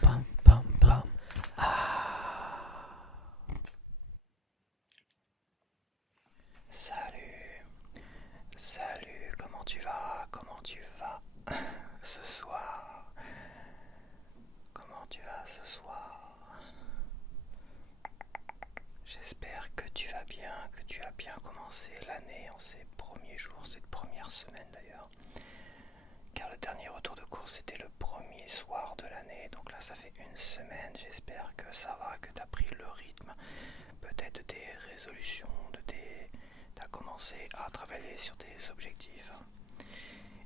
Pam, pam, pam. Salut, salut, comment tu vas? Comment tu vas ce soir? Comment tu vas ce soir? J'espère que tu vas bien, que tu as bien commencé l'année en ces premiers jours, cette première semaine d'ailleurs. Car le dernier retour de course c'était le premier soir de l'année, donc là ça fait une semaine. J'espère que ça va, que tu as pris le rythme, peut-être de tes résolutions, t'as commencé à travailler sur tes objectifs.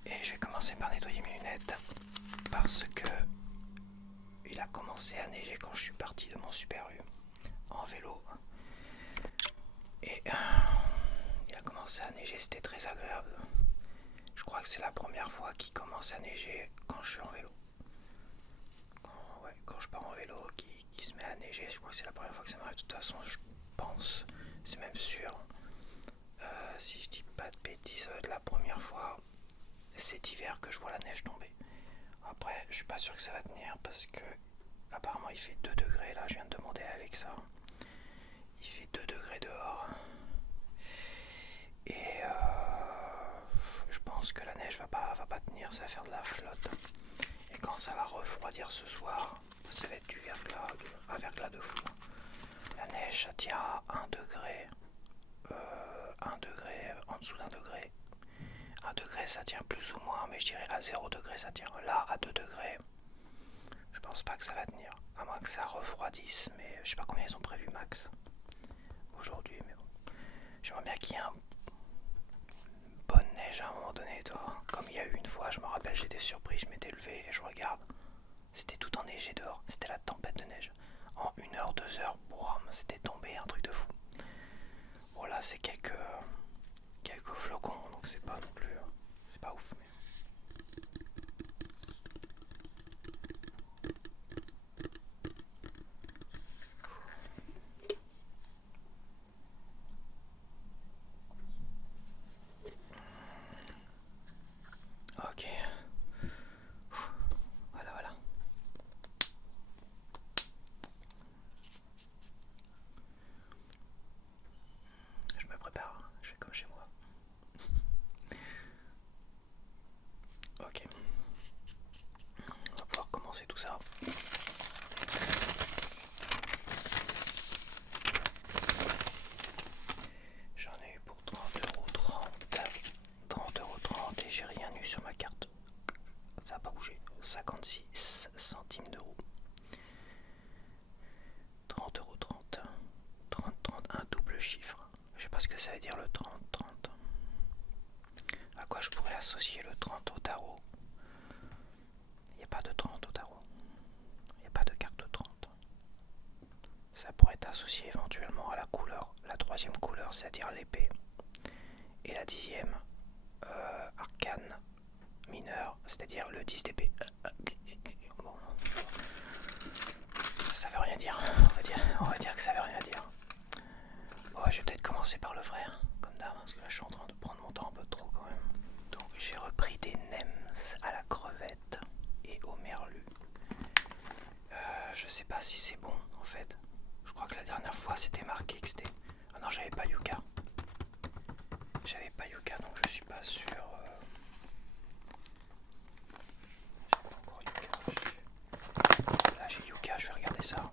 Et je vais commencer par nettoyer mes lunettes parce que il a commencé à neiger quand je suis parti de mon Super U en vélo. Et il a commencé à neiger, c'était très agréable. Je crois que c'est la première fois qu'il commence à neiger quand je suis en vélo. Quand je pars en vélo, qui se met à neiger, je crois que c'est la première fois que ça m'arrive. De toute façon, je pense, c'est même sûr, si je dis pas de bêtises, ça va être la première fois cet hiver que je vois la neige tomber. Après, je suis pas sûr que ça va tenir parce que apparemment il fait 2 degrés là, je viens de demander à Alexa. Il fait 2 degrés dehors. Et je pense que la neige va pas tenir, ça va faire de la flotte. Et quand ça va refroidir ce soir, ça va être du verglas, un verglas de fou. La neige, ça tient à 1 degré, 1 degré, en dessous d'un degré. 1 degré, ça tient plus ou moins, mais je dirais à 0 degré, ça tient. Là, à 2 degrés, je pense pas que ça va tenir. À moins que ça refroidisse, mais je sais pas combien ils ont prévu max aujourd'hui, mais bon. J'aimerais bien qu'il y ait une bonne neige à un moment donné, toi. Comme il y a eu une fois, je me rappelle, j'étais surpris, je m'étais levé et je regarde. C'était tout enneigé dehors, c'était la tempête de neige. En 1 heure, 2 heures, boum, c'était tombé, un truc de fou. Bon là, c'est quelques flocons, donc c'est pas non plus, c'est pas ouf. Mais... Ok. Voilà. Je me prépare, je fais comme chez moi. Ok. On va pouvoir commencer tout ça. J'en ai eu pour 30,30€ et j'ai rien eu sur ma carte. Ça n'a pas bougé. 56 centimes d'euros. 30,30€. 30, un double chiffre. Je sais pas ce que ça veut dire le 30. À quoi je pourrais associer le 30 au tarot? Il n'y a pas de 30 au tarot. Il n'y a pas de carte de 30. Ça pourrait être associé éventuellement à la couleur. La troisième couleur, c'est-à-dire l'épée. Et la dixième, arcane mineur, c'est-à-dire le 10 d'épée. Bon, ça veut rien dire. On va dire que ça veut rien dire. Bon, je vais peut-être commencer par le vrai, comme d'hab, parce que là je suis en train de prendre mon temps un peu trop quand même. Donc j'ai repris des nems à la crevette et au merlu. Je sais pas si c'est bon en fait. Je crois que la dernière fois c'était marqué que c'était... Ah non, j'avais pas Yuka. Donc je suis pas sûr. J'ai pas encore Yuka. Là j'ai Yuka, je vais regarder ça.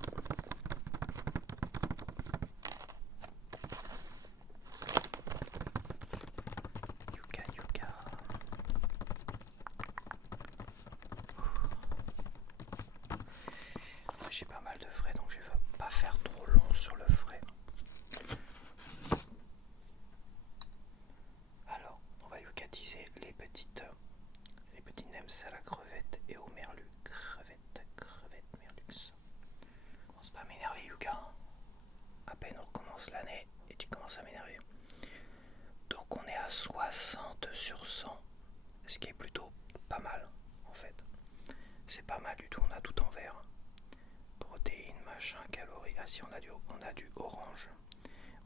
Yuka. J'ai pas mal de frais donc je vais pas faire trop long sur le frais. Alors, on va yukatiser les petits nems à la crevette et au merlu. Crevette, merlux. Commence pas à m'énerver, Yuka. À peine on recommence l'année et tu commences à m'énerver. Donc on est à 60 sur 100, ce qui est plutôt pas mal en fait. C'est pas mal du tout, on a tout en vert. Protéines, machin, calories. Ah si, on a du orange.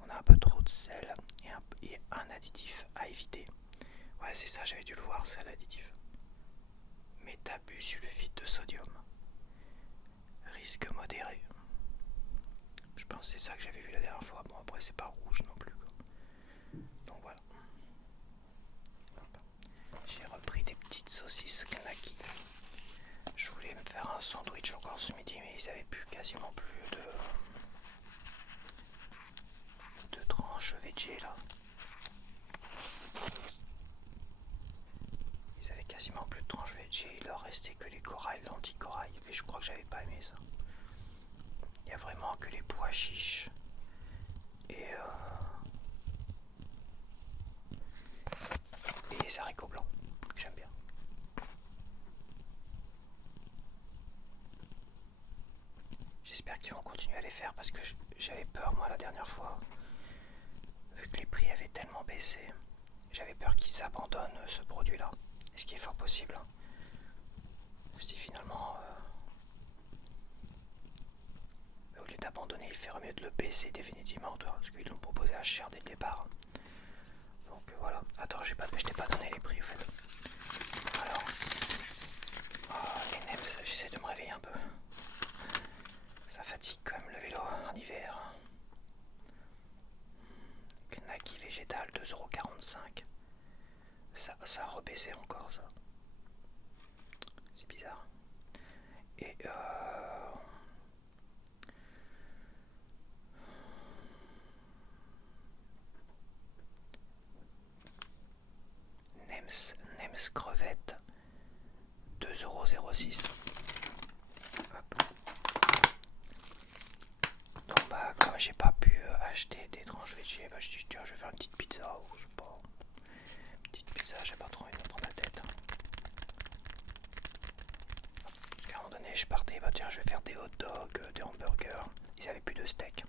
On a un peu trop de sel et un additif à éviter. Ouais, c'est ça, j'avais dû le voir, c'est l'additif. Métabusulfite de sodium. Risque modéré. Je pense que c'est ça que j'avais vu la dernière fois. Bon, après, c'est pas rouge non plus, quoi. Donc voilà. J'ai repris des petites saucisses Kanaki. Je voulais me faire un sandwich encore ce midi, mais ils avaient plus quasiment plus de tranches veggie là. Ils avaient quasiment plus de tranches veggie, il leur restait que les corails, l'anti-corail, et je crois que j'avais pas aimé ça. Il y a vraiment que les pois chiches et les haricots blancs que j'aime bien. J'espère qu'ils vont continuer à les faire parce que j'avais peur moi la dernière fois, vu que les prix avaient tellement baissé, j'avais peur qu'ils abandonnent ce produit là, ce qui est fort possible. Si finalement au lieu d'abandonner, il ferait mieux de le baisser définitivement, toi, parce qu'ils l'ont proposé à cher dès le départ. Donc voilà. Attends, je t'ai pas donné les prix au fait. Alors, les NEMS, j'essaie de me réveiller un peu. Ça fatigue quand même le vélo en hiver. Knaki végétal 2,45€. Ça a rebaissé encore ça. C'est bizarre. Et Nems crevette 2,06€. Donc bah comme j'ai pas pu acheter des tranches veggie, bah je dis tiens je vais faire une petite pizza ou je sais pas. Une petite pizza, j'ai pas trop envie de me prendre la tête. Parce qu'à un moment donné je partais, bah tiens je vais faire des hot dogs, des hamburgers. Ils avaient plus de steak.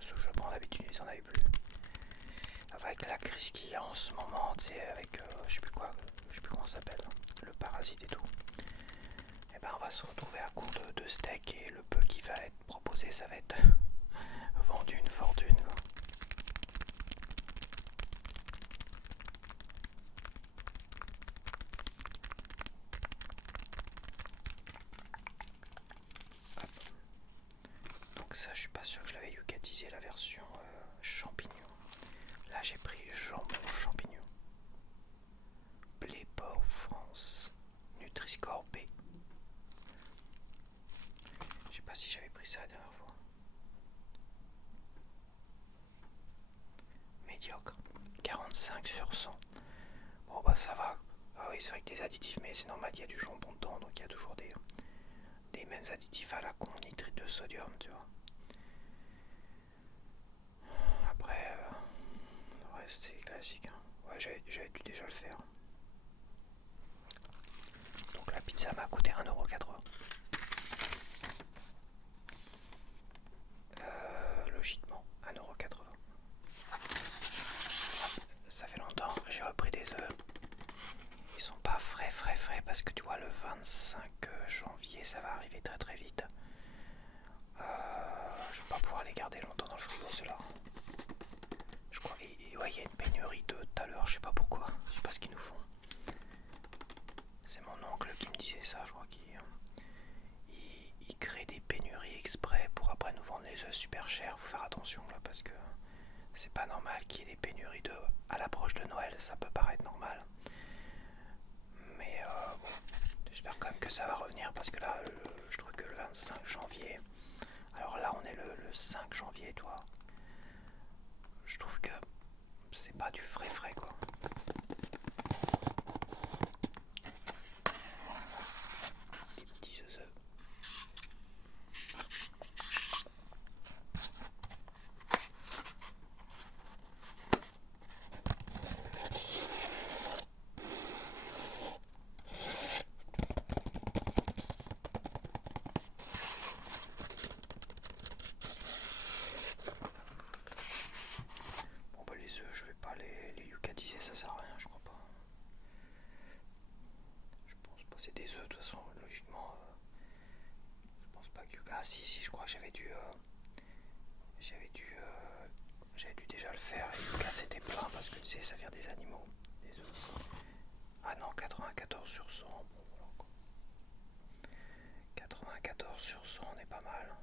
Ce que je prends d'habitude ils en avaient plus. Avec la crise qu'il y a en ce moment, tu sais, avec je sais plus quoi, je sais plus comment ça s'appelle, le parasite et tout. Et ben on va se retrouver à court de steak et le peu qui va être proposé ça va être vendu une fortune quoi. Donc ça je suis pas sûr que je l'avais yucatisé la version champignon. Là j'ai pris jambon champignon. Bléport France. Nutri-Score B. Je sais pas si j'avais pris ça la dernière fois. Médiocre. 45/100. Bon bah ça va. Ah oui c'est vrai que les additifs, mais c'est normal, il y a du jambon dedans, donc il y a toujours des mêmes additifs à la con, nitrite de sodium, tu vois. Après, le reste c'est classique. Hein. Ouais, j'avais dû déjà le faire. Donc la pizza m'a coûté 1,80€. Logiquement, 1,80€. Ça fait longtemps, j'ai repris des œufs. Ils sont pas frais parce que tu vois, le 25 janvier, ça va arriver très très vite. Je vais pas pouvoir les garder longtemps dans le frigo, ceux-là. Je crois qu'il ouais, y a une pénurie d'œufs tout à l'heure, je sais pas pourquoi, je sais pas ce qu'ils nous font. C'est mon oncle qui me disait ça, je crois qu'il crée des pénuries exprès pour après nous vendre les œufs super chers. Faut faire attention là parce que c'est pas normal qu'il y ait des pénuries d'œufs à l'approche de Noël, ça peut paraître normal. Mais bon, j'espère quand même que ça va revenir parce que là, je trouve que le 25 janvier, alors là on est le 5 janvier, toi. Je trouve que c'est pas du frais quoi. Des petits œufs. Bon bah les œufs, je vais pas les yucatiser, ça sert à rien, je crois pas. Je pense pas, c'est des œufs de toute façon, logiquement. Je pense pas que... Ah si, je crois que j'avais dû déjà le faire et Yuka c'était plein parce que tu sais ça vient des animaux, des œufs. Ah non, 94 sur 100. Bon, voilà, quoi. 94 sur 100, on est pas mal.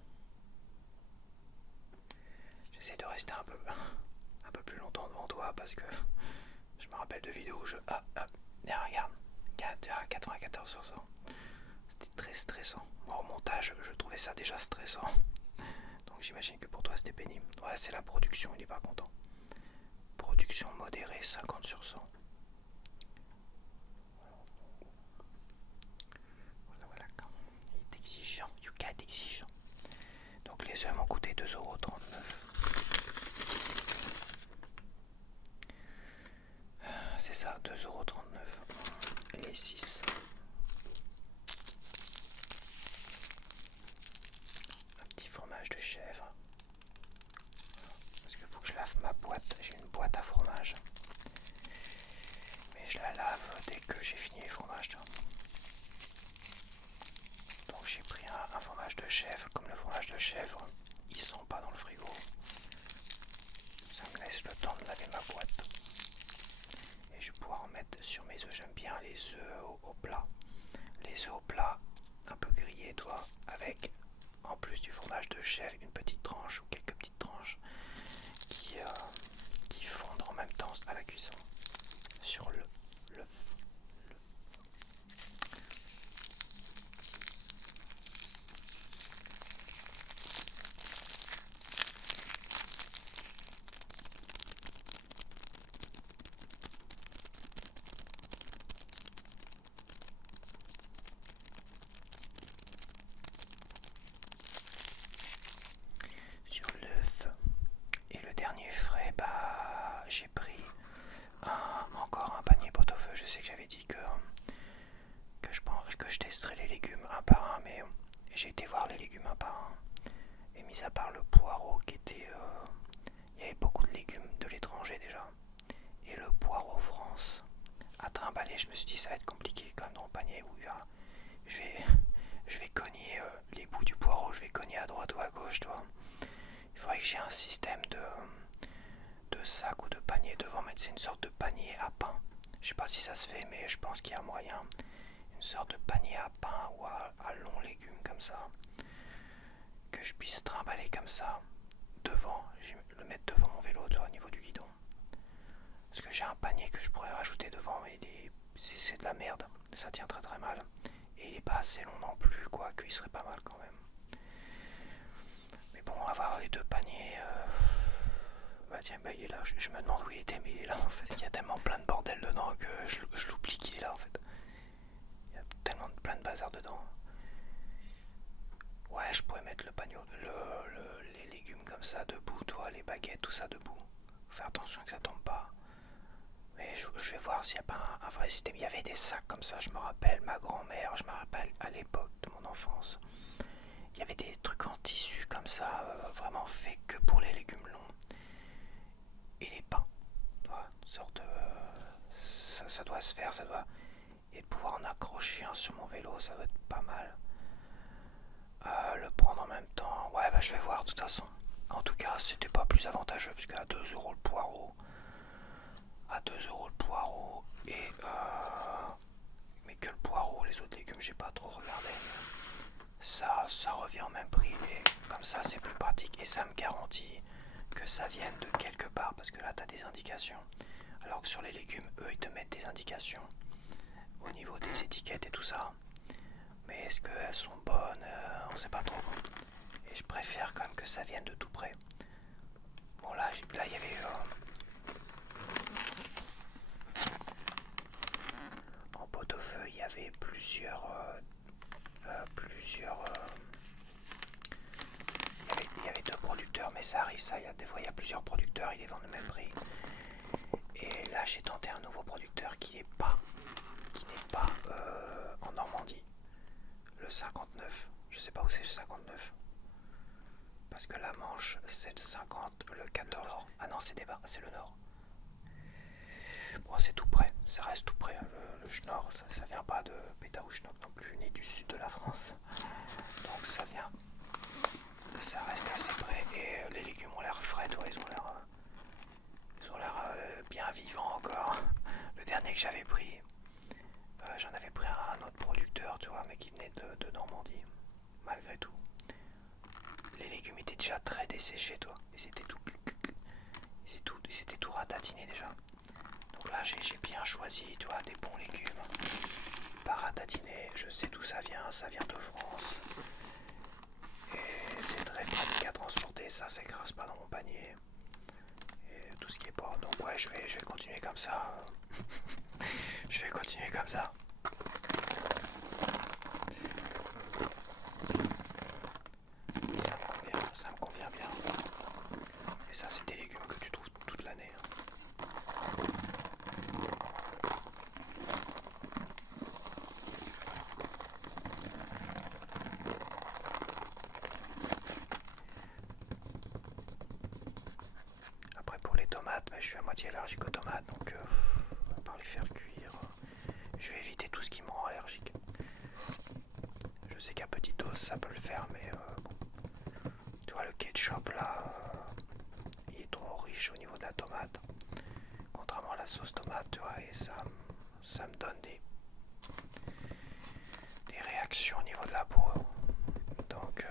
J'essaie de rester un peu plus longtemps devant toi parce que je me rappelle de vidéos où je... regarde, 94 sur 100. C'était très stressant. Moi, au montage, je trouvais ça déjà stressant. Donc j'imagine que pour toi, c'était pénible. Ouais, c'est la production, il est pas content. Production modérée, 50 sur 100. Voilà. Il est exigeant. Yuka est exigeant. Donc les œufs m'ont coûté 2,39 €. C'est ça, 2,39 €. Les 6. Un petit fromage de chèvre. Parce qu'il faut que je lave ma boîte. J'ai une boîte à fromage. Mais je la lave dès que j'ai fini les fromages. Donc j'ai pris un fromage de chèvre. Comme le fromage de chèvre, ils sont pas dans le frigo. Ça me laisse le temps de laver ma boîte. Et je vais pouvoir en mettre sur mes œufs. J'aime bien les œufs au plat. Les œufs au plat, un peu grillés, toi, avec en plus du fromage de chèvre, une petite tranche ou quelques petites tranches qui fondent en même temps à la cuisson sur le sur l'œuf. Et le dernier frais, j'ai pris encore un panier pot-au-feu. Je sais que j'avais dit que je testerais les légumes un par un, mais j'ai été voir les légumes un par un. Et mis à part le poireau qui était... il y avait beaucoup de légumes de l'étranger déjà. Et le poireau France à trimballer, je me suis dit ça va être compliqué quand même dans le panier où je vais cogner les bouts du poireau, je vais cogner à droite ou à gauche, toi. Il faudrait que j'ai un système de sac ou de panier devant, mais c'est une sorte de panier à pain. Je sais pas si ça se fait, mais je pense qu'il y a moyen. Une sorte de panier à pain ou à longs légumes comme ça, que je puisse trimballer comme ça devant. Je vais le mettre devant mon vélo, tu vois, au niveau du guidon. Parce que j'ai un panier que je pourrais rajouter devant, mais c'est de la merde. Ça tient très très mal. Et il est pas assez long non plus, quoi, qu'il serait pas mal quand même. Mais bon, avoir les deux paniers... tiens, il est là. Je me demande où il était, mais il est là en fait. Il y a tellement plein de bordel dedans que je l'oublie qu'il est là en fait. Il y a tellement plein de bazar dedans. Ouais, je pourrais mettre le panier, les légumes comme ça debout, toi, les baguettes, tout ça debout. Faut faire attention que ça tombe pas. Mais je vais voir s'il n'y a pas un vrai système. Il y avait des sacs comme ça, je me rappelle, ma grand-mère, je me rappelle à l'époque de mon enfance. Il y avait des trucs en tissu comme ça, vraiment faits que pour les légumes longs. Et les pains. Une sorte de... ça doit se faire, ça doit... Et de pouvoir en accrocher un sur mon vélo, ça doit être pas mal. Le prendre en même temps, ouais, je vais voir de toute façon. En tout cas, c'était pas plus avantageux, parce qu'à 2 € le poireau, et mais que le poireau, les autres légumes, j'ai pas trop regardé. Ça revient au même prix, et comme ça, c'est plus pratique, et ça me garantit que ça vienne de quelque part, parce que là, t'as des indications. Alors que sur les légumes, eux, ils te mettent des indications au niveau des étiquettes et tout ça. Mais est-ce qu'elles sont bonnes? On sait pas trop. Et je préfère quand même que ça vienne de tout près. Bon, là, il y avait... en pot-au-feu, il y avait plusieurs... il y avait deux producteurs, mais ça arrive, ça. Des fois, il y a plusieurs producteurs, ils les vendent le même prix. Et là, j'ai tenté un nouveau producteur qui n'est pas en Normandie. Le 59. Je sais pas où c'est le 59. Parce que la Manche, c'est le 50, le 14. Ah non, c'est le Nord. Bon, c'est tout près. Ça reste tout près. Le Nord, ça vient pas de Pétaouchnok non plus, ni du sud de la France. Donc ça vient. Ça reste assez près. Et les légumes ont l'air frais, toi. Ils ont l'air bien vivants encore. dernier que j'avais pris, j'en avais pris un autre producteur, tu vois, mais qui venait de Normandie, malgré tout. Les légumes étaient déjà très desséchés, toi. C'était tout ratatiné déjà. Donc là, j'ai bien choisi, tu vois, des bons légumes. Pas ratatinés, je sais d'où ça vient de France. Et c'est très pratique à transporter, ça s'écrase pas dans mon panier. Et tout ce qui est pas. Donc ouais, je vais continuer comme ça. Je vais continuer comme ça. Ça me convient bien. Et ça, c'est des légumes que tu trouves toute l'année. Après, pour les tomates, je suis à moitié allergique aux tomates, donc à part les faire cuire, je vais éviter tout ce qui me rend allergique. Je sais qu'à petite dose, ça peut le faire, mais bon. Tu vois, le ketchup là, il est trop riche au niveau de la tomate, contrairement à la sauce tomate, tu vois, et ça me donne des réactions au niveau de la peau. Donc,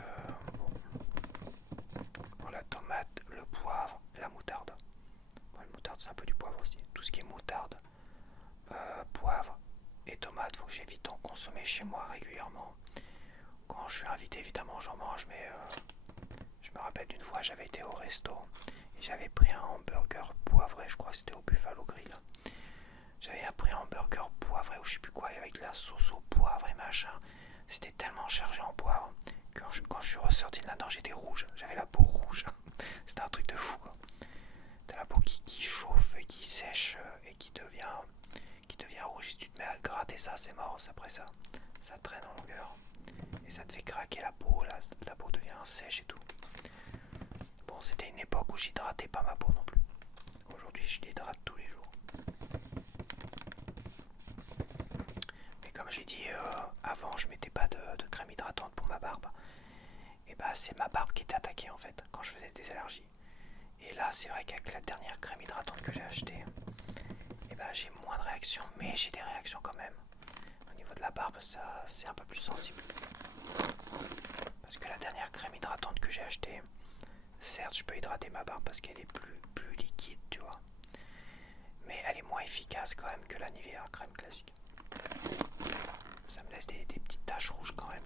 bon, la tomate, le poivre, la moutarde. Bon, la moutarde, c'est un peu du poivre aussi. Tout ce qui est moutarde, poivre et tomate, faut que j'évite d'en consommer chez moi régulièrement. Quand je suis invité, évidemment, j'en mange, mais je me rappelle d'une fois, j'avais été au resto et j'avais pris un hamburger poivré, je crois que c'était au Buffalo Grill. J'avais pris un hamburger poivré ou je sais plus quoi, avec de la sauce au poivre et machin. C'était tellement chargé en poivre que quand je suis ressorti de là-dedans, j'étais rouge. J'avais la peau rouge. C'était un truc de fou, quoi. T'as la peau qui chauffe et qui sèche et qui devient rouge. Si tu te mets à gratter ça, c'est mort. Après ça traîne en longueur. Et ça te fait craquer la peau. La peau devient sèche et tout. Bon, c'était une époque où j'hydratais pas ma peau non plus. Aujourd'hui, je l'hydrate tous les jours. Mais comme j'ai dit avant, je mettais pas de crème hydratante pour ma barbe. Et bah, c'est ma barbe qui était attaquée en fait quand je faisais des allergies. Et là, c'est vrai qu'avec la dernière crème hydratante que j'ai achetée, et bah, j'ai moins de réactions, mais j'ai des réactions quand même. Au niveau de la barbe, ça, c'est un peu plus sensible. Parce que la dernière crème hydratante que j'ai achetée, certes, je peux hydrater ma barbe parce qu'elle est plus liquide, tu vois. Mais elle est moins efficace quand même que la Nivea crème classique. Ça me laisse des petites taches rouges quand même.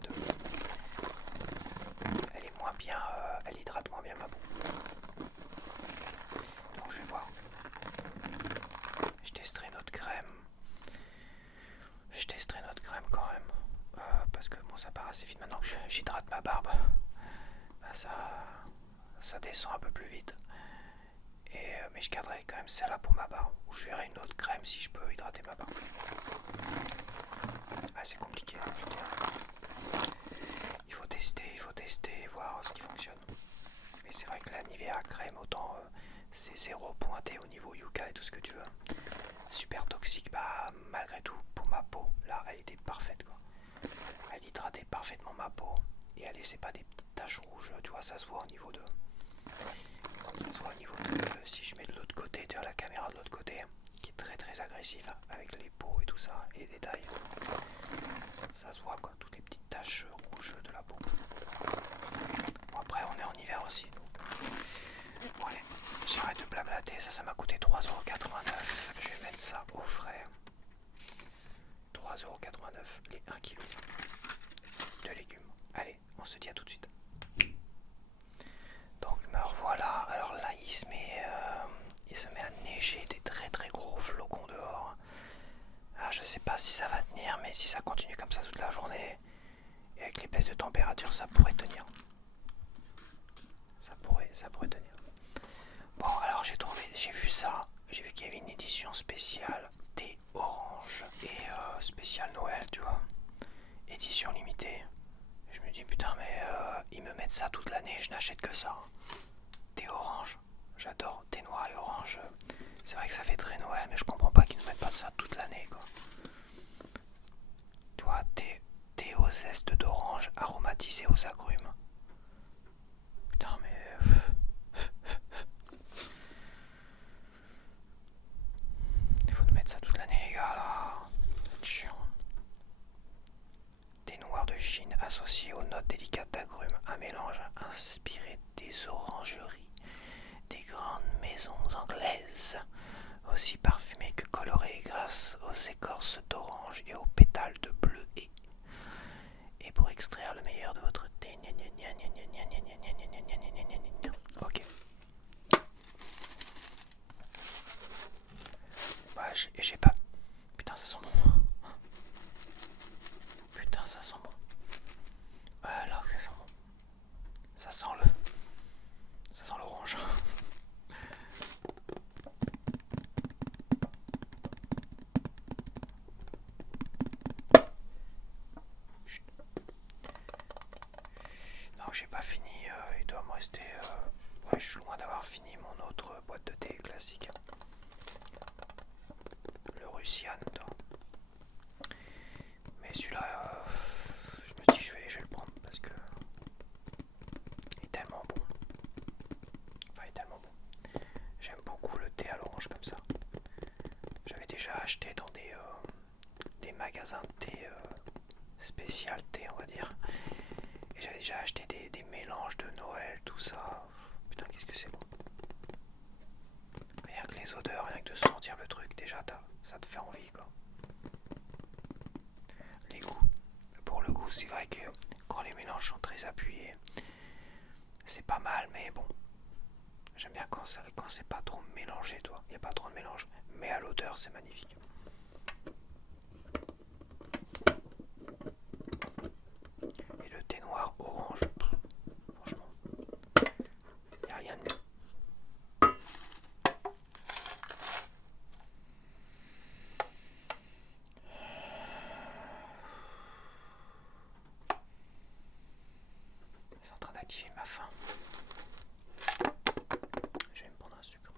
Elle est moins bien, elle hydrate moins bien ma peau. Donc je vais voir. Je testerai notre crème. Quand même. Parce que bon, ça part assez vite. Maintenant que j'hydrate ma barbe, bah, ça descend un peu plus vite. Mais je garderai quand même celle-là pour ma barbe. Ou je verrai une autre crème si je peux hydrater ma barbe. Ah, c'est compliqué, je dirais. Il faut tester, voir ce qui fonctionne. Mais c'est vrai que la Nivea crème, autant c'est zéro pointé au niveau Yuka et tout ce que tu veux. Super toxique, bah malgré tout, pour ma peau, là, elle était parfaite, quoi. Elle hydratait parfaitement ma peau et elle laissait pas des petites taches rouges, tu vois, ça se voit au niveau de... si je mets de l'autre côté, tu vois, la caméra de l'autre côté, qui est très très agressive avec les peaux et tout ça, et les détails. Ça se voit, quoi, toutes les petites taches rouges de la peau. Bon, après, on est en hiver aussi, donc... Bon, allez, j'arrête de blablater, ça m'a coûté 3,89€. Je vais mettre ça au frais. 3,89€ les 1 kg de légumes. Allez, on se dit à tout de suite. Donc me revoilà. Alors là, il se met à neiger des très très gros flocons dehors. Ah, je sais pas si ça va tenir, mais si ça continue comme ça toute la journée, et avec les baisses de température, ça pourrait tenir. Ça pourrait tenir. Bon, alors j'ai vu ça. J'ai vu qu'il y avait une édition spéciale thé orange et spéciale Noël, tu vois. Édition limitée. Et je me dis putain, mais ils me mettent ça toute l'année, je n'achète que ça. Thé orange, j'adore. Thé noir et orange. C'est vrai que ça fait très Noël, mais je comprends pas qu'ils ne mettent pas ça toute l'année, quoi. Tu vois, thé au zeste d'orange aromatisé aux agrumes. Putain, mais... Il faut nous mettre ça toute l'année, les associé aux notes délicates d'agrumes, un mélange inspiré des orangeries, des grandes maisons anglaises, aussi parfumées que colorées grâce aux écorces d'orange et aux pétales de bleuet. Et pour extraire le meilleur de votre thé, ok. Bah, j'ai pas. Putain, ça sent bon. Putain, ça sent bon. Alors que ça sent bon. Ça sent le. Ça sent l'orange. Non, j'ai pas fini. Il doit me rester. Ouais, je suis loin d'avoir fini mon autre boîte de thé classique. Le Russian. Mais celui-là, je me suis dit, je vais le prendre parce que. Il est tellement bon. Enfin, il est tellement bon. J'aime beaucoup le thé à l'orange comme ça. J'avais déjà acheté dans des magasins de thé spécial thé, on va dire. Et j'avais déjà acheté des mélanges de Noël, tout ça. Putain, qu'est-ce que c'est bon. Rien que les odeurs, rien que de sentir le truc, déjà, ça te fait envie, quoi. Les goûts. Pour le goût, c'est vrai que quand les mélanges sont très appuyés, c'est pas mal, mais bon. J'aime bien quand c'est pas trop mélangé, toi. Il n'y a pas trop de mélange. Mais à l'odeur, c'est magnifique. Et le thé noir orange, franchement, il n'y a rien de mieux. C'est en train d'activer ma faim. Je vais me prendre un sucre.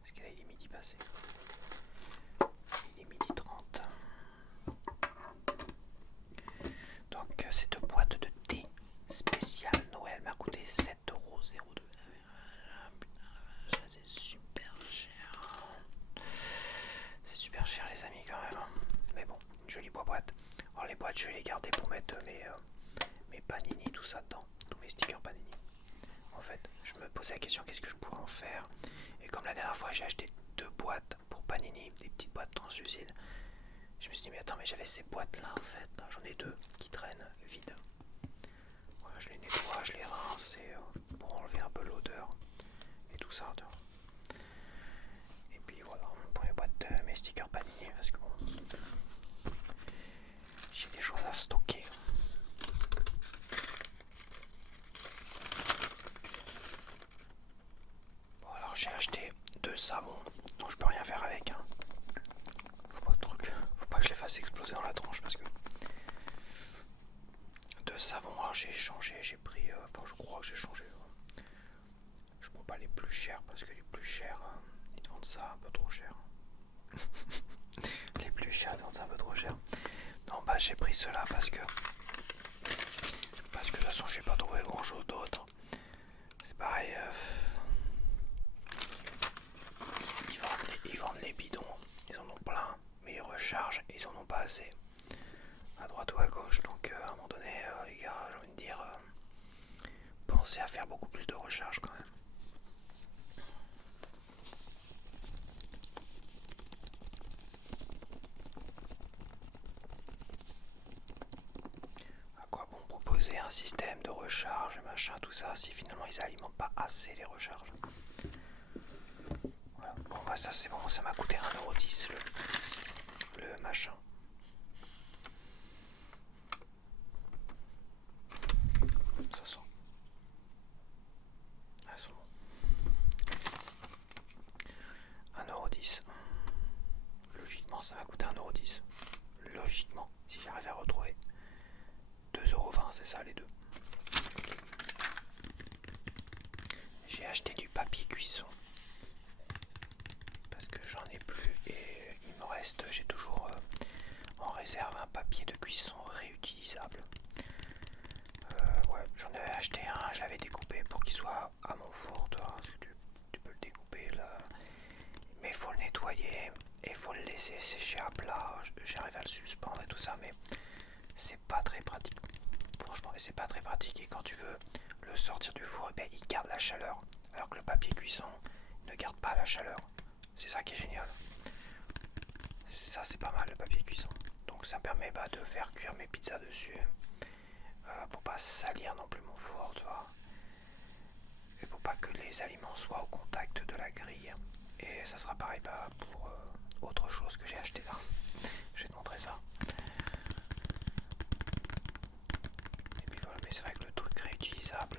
Parce que là, il est midi passé. Il est midi 30. Donc, cette boîte de thé spécial Noël m'a coûté 7,02 €. C'est super cher. C'est super cher, les amis, quand même. Mais bon, une jolie boîte. Alors, les boîtes, je vais les garder pour mettre mes panini, tout ça dedans. Tous mes stickers panini. En fait, je me posais la question, qu'est-ce que je pourrais en faire? Et comme la dernière fois, j'ai acheté 2 boîtes pour panini, des petites boîtes translucides. Je me suis dit, mais attends, mais j'avais ces boîtes-là, en fait. J'en ai 2 qui traînent vides. Voilà, je les nettoie, je les rince pour enlever un peu l'odeur et tout ça. Et puis voilà, pour les boîtes de mes stickers panini, parce que bon, j'ai des choses à stocker. Bon, alors j'ai acheté 2 savons, donc je peux rien faire avec. Hein. Faut pas que je les fasse exploser dans la tronche parce que 2 savons, alors j'ai changé, j'ai pris, enfin je crois que j'ai changé. Je prends pas les plus chers parce que les plus chers, ils te vendent ça un peu trop cher. Les plus chers, ils te vendent ça un peu trop cher. Non, bah j'ai pris ceux-là parce que de toute façon j'ai pas trouvé grand chose d'autre. C'est pareil. Ils vendent les bidons, ils en ont plein, mais ils rechargent et ils en ont pas assez. À droite ou à gauche, donc à un moment donné, les gars, j'ai envie de dire, pensez à faire beaucoup plus de recharge quand même. À quoi bon proposer un système de recharge, machin, tout ça, si finalement ils alimentent pas assez les recharges. Voilà. Bon bah ça c'est bon, ça m'a coûté 1,10 € le machin. Ça sent. Ah, ça sent bon. 1,10 €. Logiquement ça m'a coûté 1,10 €. Logiquement, si j'arrive à retrouver 2,20 €, c'est ça les deux. J'ai acheté du papier cuisson parce que j'en ai plus et il me reste, j'ai toujours en réserve un papier de cuisson réutilisable. Ouais, j'en avais acheté un, je l'avais découpé pour qu'il soit à mon four, toi, parce que tu peux le mais il faut le nettoyer et il faut le laisser sécher à plat. J'arrive à le suspendre et tout ça, mais c'est pas très pratique. Franchement, c'est pas très pratique. Et quand tu veux le sortir du four, il garde la chaleur. Alors que le papier cuisson ne garde pas la chaleur. C'est ça qui est génial. Ça, c'est pas mal, le papier cuisson. Donc ça permet de faire cuire mes pizzas dessus. Pour pas salir non plus mon four, tu vois. Et pour pas que les aliments soient au contact de la grille. Et ça sera pareil pour autre chose que j'ai acheté là. Je vais te montrer ça. Et puis voilà, mais c'est vrai que le truc réutilisable,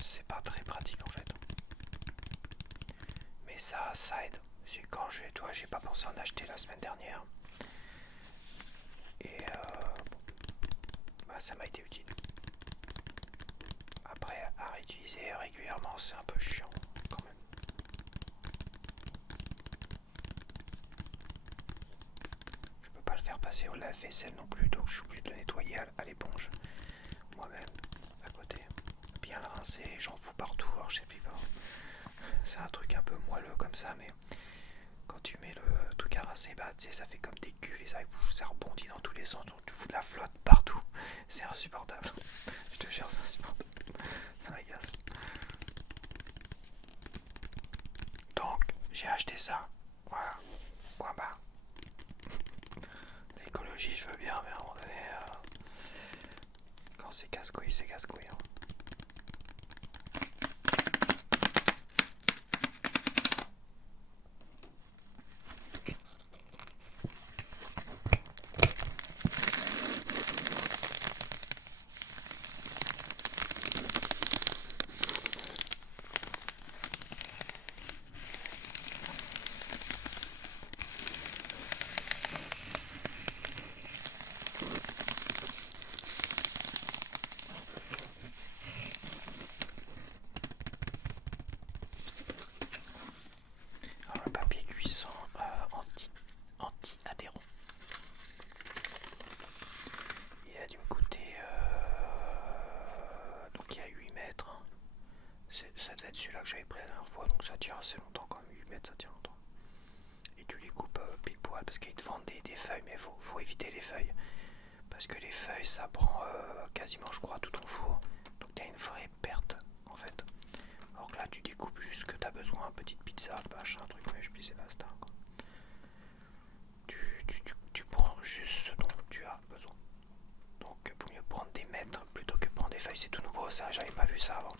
c'est pas très pratique en fait. Mais ça aide. C'est quand j'ai pas pensé en acheter la semaine dernière. Et ça m'a été utile. Après, à réutiliser régulièrement, c'est un peu chiant quand même. Je peux pas le faire passer au lave-vaisselle non plus, donc je suis obligé de le nettoyer à l'éponge moi-même à côté. Bien le rincer, j'en fous partout, alors je sais plus pas. C'est un truc un peu moelleux comme ça, mais quand tu mets le truc à rincer, tu sais, ça fait comme des cuves et ça rebondit dans tous les sens, donc tu fous de la flotte partout. C'est insupportable. Je te jure, c'est insupportable. Ça m'agace. Donc, j'ai acheté ça. Voilà. Point barre. L'écologie, je veux bien, mais à un moment donné, quand c'est casse-couille, c'est casse-couille. Hein. Alors, le papier cuisson anti-adhérent. Il a dû me coûter. Donc, il y a 8 mètres. Hein. Ça devait être celui-là que j'avais pris la dernière fois, donc ça tient assez longtemps quand même. 8 mètres, ça tient longtemps. Et tu les coupes pile poil parce qu'ils te vendent des feuilles, mais faut éviter les feuilles. Parce que les feuilles, ça prend quasiment, je crois, tout ton four. Donc, tu as une vraie perte en fait. Alors que là, tu découpes juste ce que tu as besoin, petite pizza, machin, un truc, mais je puis c'est basta. Quoi. Tu prends juste ce dont tu as besoin. Donc, il vaut mieux prendre des mètres plutôt que prendre des feuilles. C'est tout nouveau, ça, j'avais pas vu ça avant.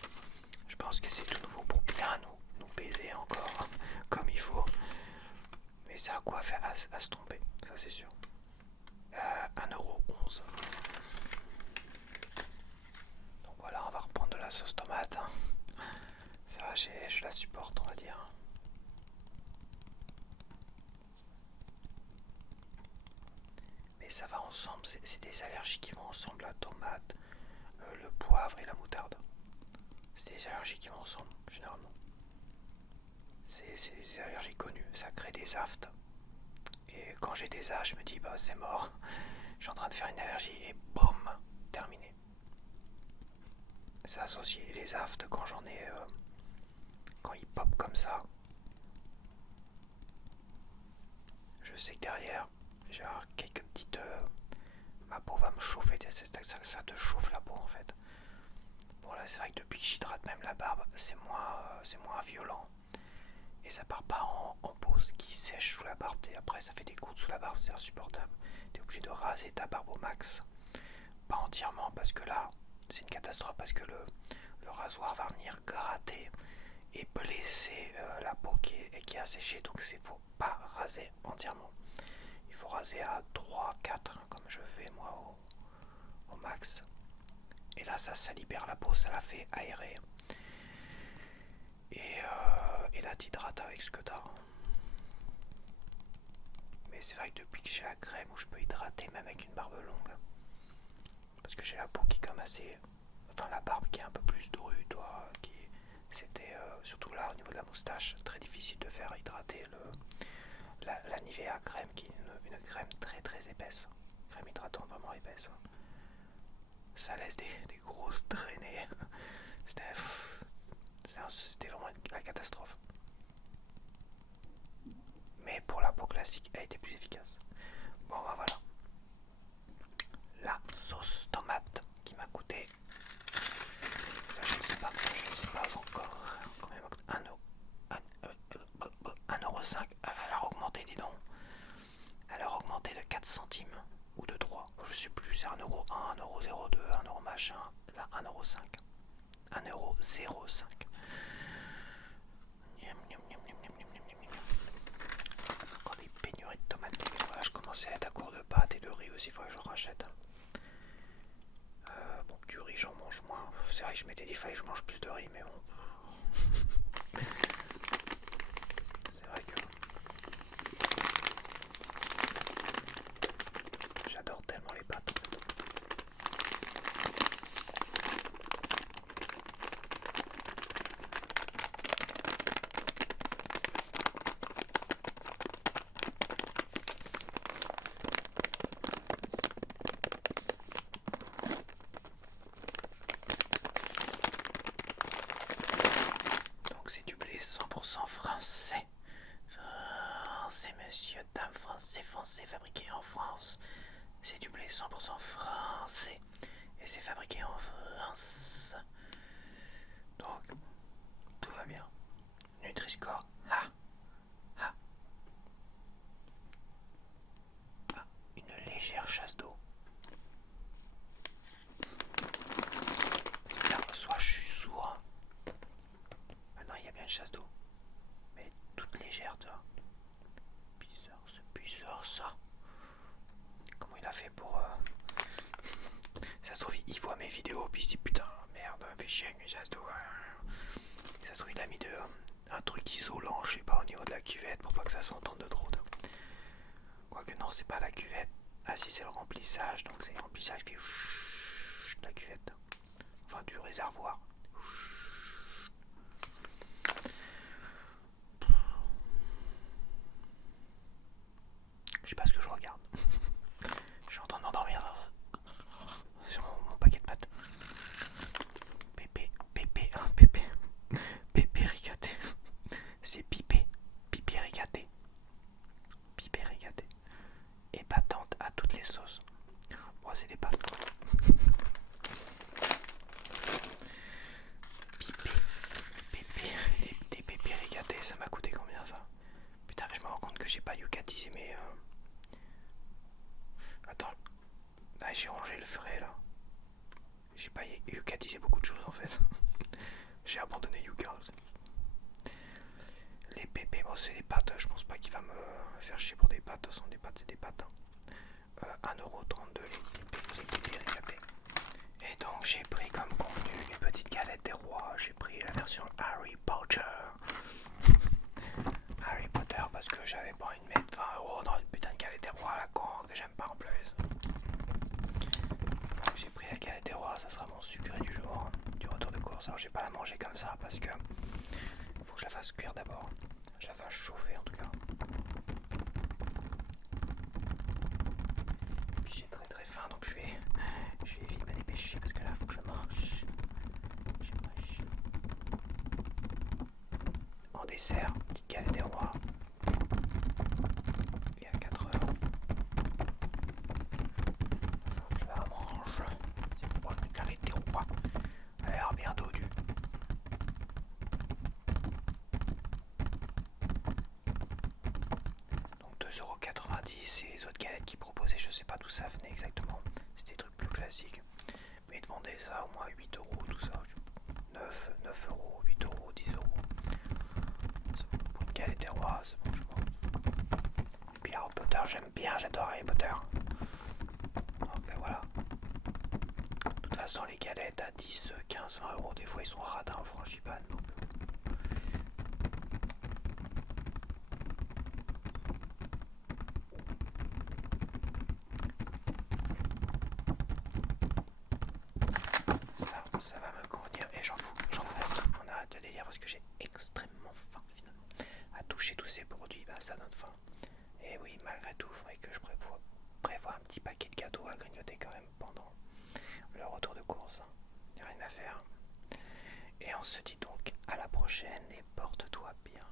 Je pense que c'est tout nouveau pour bien nous baiser encore comme il faut. Mais c'est à quoi faire à se tromper, ça c'est sûr. 1,11€. Donc voilà, on va reprendre de la sauce tomate. Hein. Ça va, je la supporte, on va dire. Mais ça va ensemble, c'est des allergies qui vont ensemble, la tomate, le poivre et la moutarde. C'est des allergies qui vont ensemble, généralement. C'est des allergies connues, ça crée des aftes. Et quand j'ai des as, je me dis, c'est mort. Je suis en train de faire une allergie et boum, terminé. C'est associé. Les aftes, quand j'en ai, quand ils pop comme ça, je sais que derrière, j'ai quelques petites. Ma peau va me chauffer. Ça te chauffe la peau en fait. Bon là, c'est vrai que depuis que j'hydrate même la barbe, c'est moins violent. Et ça part pas en pause qui sèche sous la barbe. Et après, ça fait des gouttes sous la barbe, c'est insupportable. T'es obligé de raser ta barbe au max. Pas entièrement parce que là, c'est une catastrophe parce que le rasoir va venir gratter et blesser la peau qui a séché. Donc il faut pas raser entièrement. Il faut raser à 3-4 comme je fais moi au max. Et là ça libère la peau, ça la fait aérer. Et là t'hydrates avec ce que t'as. Mais c'est vrai que depuis que j'ai la crème où je peux hydrater même avec une barbe longue. Parce que j'ai la peau qui est comme assez. Enfin la barbe qui est un peu plus drue, toi. C'était surtout là au niveau de la moustache très difficile de faire hydrater la Nivea crème qui est une crème très très épaisse. Crème hydratante vraiment épaisse. Ça laisse des grosses traînées. C'était vraiment la catastrophe. 0,5. Encore des pénuries de tomates. Voilà, je commençais à être à court de pâtes et de riz aussi, il faudrait que je rachète. Bon, du riz j'en mange moins. C'est vrai que je m'étais dit qu'il fallait que je mange plus de riz, mais bon. C'est vrai que j'adore tellement les pâtes. Donc c'est du blé 100% français. Français, monsieur, dame, français, fabriqué en France. C'est du blé 100% français. Et c'est fabriqué en France. Donc, tout va bien. Nutri-Score. Ah, une légère chasse d'eau. Là, soit je suis sourd. Maintenant, il y a bien une chasse d'eau. Mais toute légère, tu vois. Bizarre, ça. Comment il a fait pour... Ça se trouve, il voit mes vidéos, puis il se dit putain, merde, fais chier avec mes chasse d'eau. Ça se trouve, il a mis un truc isolant, je sais pas, au niveau de la cuvette pour pas que ça s'entende de trop. Quoique non, c'est pas la cuvette. Ah si, c'est le remplissage, donc c'est le remplissage qui fait de la cuvette. Enfin, du réservoir. Je sais pas ce que je regarde. Je suis en train de m'endormir sur mon paquet de pâtes. Pépé rigaté. C'est pipé rigaté. Pipé rigaté. Épatante à toutes les sauces. Bon, c'est des pâtes quoi. Des pépés rigatés, ça m'a coûté combien ça? Putain, mais je me rends compte que j'ai pas yucatisé mes... Attends, ah, j'ai rangé le frais là. J'ai pas yucatisé beaucoup de choses en fait. J'ai abandonné yuca. Les pépés, bon c'est des pâtes, je pense pas qu'il va me faire chier pour des pâtes. De toute façon des pâtes c'est des pâtes. 1,32€ les pépés rigatés. Et donc j'ai pris comme contenu une petite galette des rois. J'ai pris la version Harry Potter. Harry Potter parce que j'avais pas envie de mettre 20€ dans une putain de galette des rois à la con que j'aime pas en plus. Donc j'ai pris la galette des rois, ça sera mon sucré du jour, du retour de course. Alors je vais pas la manger comme ça parce que faut que je la fasse cuire d'abord. Je la fasse chauffer en tout cas. Puis j'ai très faim donc je vais vite me dépêcher parce que là faut que je mange. En dessert, petite galette des rois. Et à 4h. Je la mange. C'est bon, une galette des rois. Elle a l'air bien dodue. Donc 2,90€ et les autres galettes qu'ils proposaient, je sais pas d'où ça venait exactement. C'était des trucs plus classiques. Mais ils te vendaient ça au moins 8€ tout ça. 9€, 8€, 10€. Pour une galette des rois, c'est bon, je pense. Et puis Harry Potter, j'aime bien, j'adore Harry Potter. Donc ben voilà. De toute façon, les galettes à 10, 15, 20€, des fois ils sont radins en frangipane. Donc... Ça va me convenir et j'en fous. On arrête de délire parce que j'ai extrêmement faim finalement. À toucher tous ces produits, bah, ça donne faim. Et oui, malgré tout, il faudrait que je prévoie un petit paquet de gâteaux à grignoter quand même pendant le retour de course. Il n'y a rien à faire. Et on se dit donc à la prochaine et porte-toi bien.